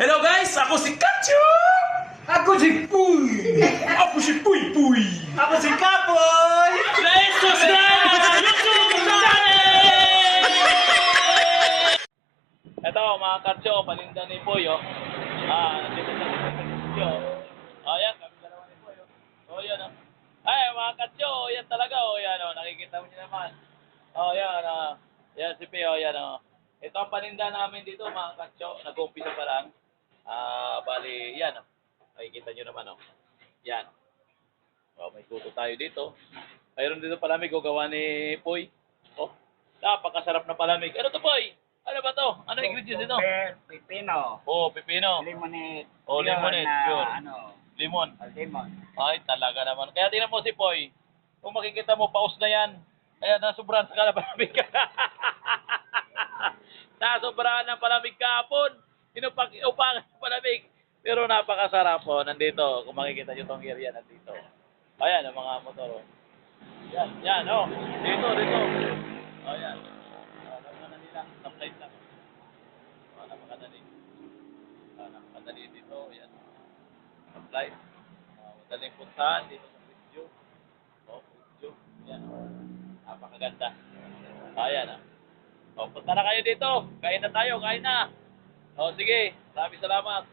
Hello guys, ako si Kacho! Ako si Puy! Ako si Puy Puy! Ako si Kapoy! Let's subscribe sa YouTube channel! Ito mga Kacho, paninda ni Puy oh. Nandito sa studio. Ayan, kami dalawa ni Puy oh. Oh, yan oh. Ay, mga Kacho, yan talaga oh. Yan oh, nakikita mo niyo naman. Oh, yan oh. Yan si Puy oh, yan oh. Ito ang paninda namin dito mga Kacho. Nag-umpisa pa lang. Bali, yan oh. Makikita nyo naman oh. Yan. Oh, may kuto tayo dito. Mayroon dito palamig o gawa ni Puy. Oh, napakasarap na palamig. Ano to Puy? Ano ba to? Ano ingredients dito? Pipino. Oh, pipino. Lemonade. Oh, lemonade. Pure. Limon. Lemon. Ay, talaga naman. Kaya tingnan mo si Puy. Kung makikita mo, paus na yan. Kaya nasubrahan sa kalabalamig ka. Nasubrahan ng palamig kahapon. Upangan ng palamig. Pero napakasarap po. Nandito. Kung makikita nyo itong area, nandito. Ayan, ang mga motor. Oh. Yan, oh. Dito. Oh, yan. Napakadali lang. Top-light lang. Oh, napakadali. Napakadali dito. Yan. Top-light. Madaling puntahan dito sa video. Oh, video. Yan. Napakaganda. Ayan, ah. O, punta na kayo dito. Kain na tayo, kain na. O, sige. Maraming salamat.